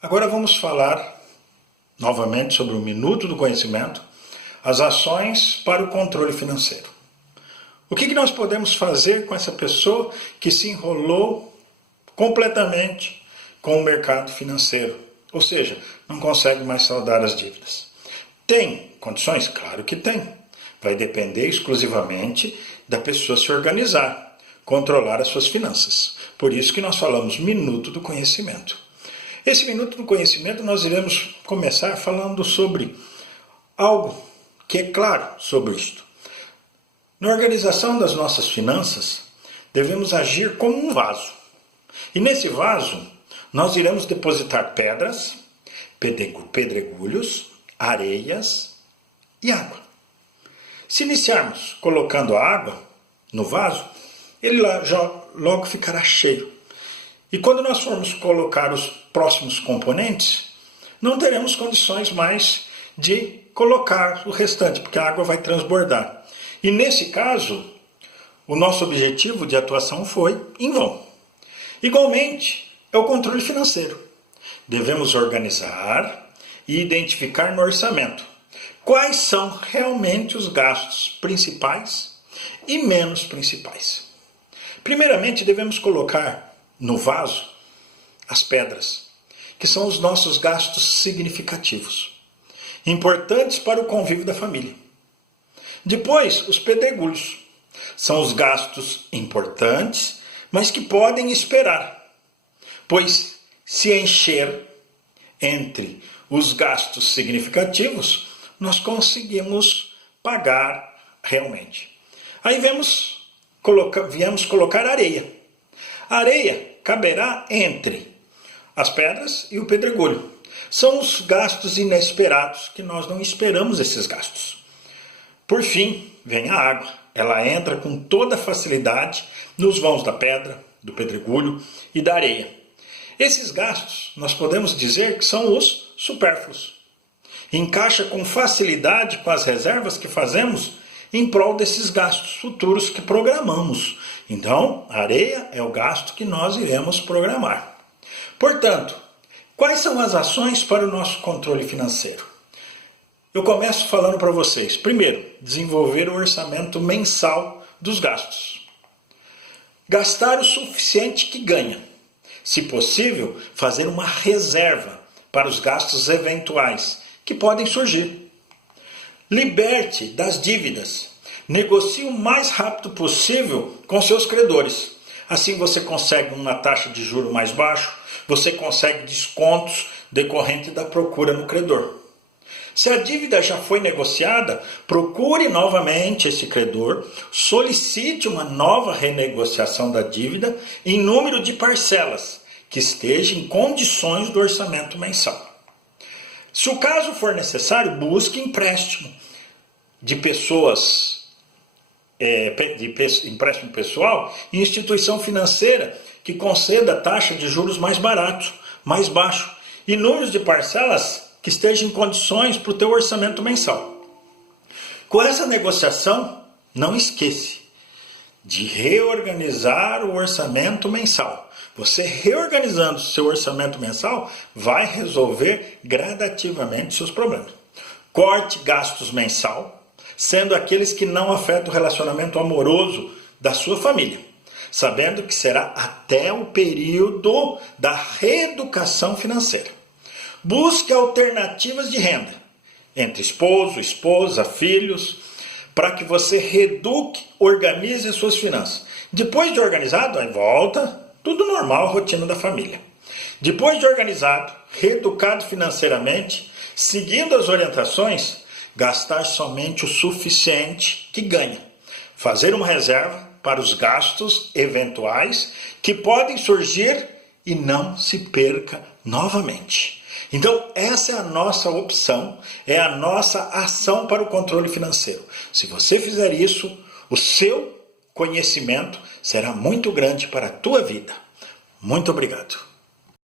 Agora vamos falar novamente sobre o Minuto do Conhecimento, as ações para o controle financeiro. O que nós podemos fazer com essa pessoa que se enrolou completamente com o mercado financeiro? Ou seja, não consegue mais saldar as dívidas. Tem condições? Claro que tem. Vai depender exclusivamente da pessoa se organizar, controlar as suas finanças. Por isso que nós falamos Minuto do Conhecimento. Esse Minuto do Conhecimento nós iremos começar falando sobre algo que é claro sobre isto. Na organização das nossas finanças, devemos agir como um vaso. E nesse vaso, nós iremos depositar pedras, pedregulhos, areias e água. Se iniciarmos colocando a água no vaso, ele já logo ficará cheio. E quando nós formos colocar os próximos componentes, não teremos condições mais de colocar o restante, porque a água vai transbordar. E nesse caso, o nosso objetivo de atuação foi em vão. Igualmente, é o controle financeiro. Devemos organizar e identificar no orçamento quais são realmente os gastos principais e menos principais. Primeiramente, devemos colocar no vaso as pedras, que são os nossos gastos significativos, importantes para o convívio da família. Depois, os pedregulhos, são os gastos importantes, mas que podem esperar, pois se encher entre os gastos significativos, nós conseguimos pagar realmente. Aí viemos colocar areia. A areia caberá entre as pedras e o pedregulho. São os gastos inesperados que nós não esperamos esses gastos. Por fim, vem a água. Ela entra com toda facilidade nos vãos da pedra, do pedregulho e da areia. Esses gastos nós podemos dizer que são os supérfluos. Encaixa com facilidade com as reservas que fazemos em prol desses gastos futuros que programamos. Então, a areia é o gasto que nós iremos programar. Portanto, quais são as ações para o nosso controle financeiro? Eu começo falando para vocês. Primeiro, desenvolver o orçamento mensal dos gastos. Gastar o suficiente que ganha. Se possível, fazer uma reserva para os gastos eventuais que podem surgir. Liberte das dívidas. Negocie o mais rápido possível com seus credores. Assim você consegue uma taxa de juros mais baixa, você consegue descontos decorrentes da procura no credor. Se a dívida já foi negociada, procure novamente esse credor, solicite uma nova renegociação da dívida em número de parcelas que esteja em condições do orçamento mensal. Se o caso for necessário, busque empréstimo de empréstimo pessoal em instituição financeira que conceda taxa de juros mais barato, mais baixo e números de parcelas que estejam em condições para o teu orçamento mensal. Com essa negociação, não esqueça de reorganizar o orçamento mensal. Você reorganizando o seu orçamento mensal vai resolver gradativamente seus problemas. Corte gastos mensal, sendo aqueles que não afetam o relacionamento amoroso da sua família, sabendo que será até o período da reeducação financeira. Busque alternativas de renda entre esposo, esposa, filhos, para que você reeduque, organize as suas finanças. Depois de organizado, aí volta tudo normal, rotina da família. Depois de organizado, reeducado financeiramente, seguindo as orientações, gastar somente o suficiente que ganha. Fazer uma reserva para os gastos eventuais que podem surgir e não se perca novamente. Então, essa é a nossa opção, é a nossa ação para o controle financeiro. Se você fizer isso, o seu conhecimento será muito grande para a tua vida. Muito obrigado.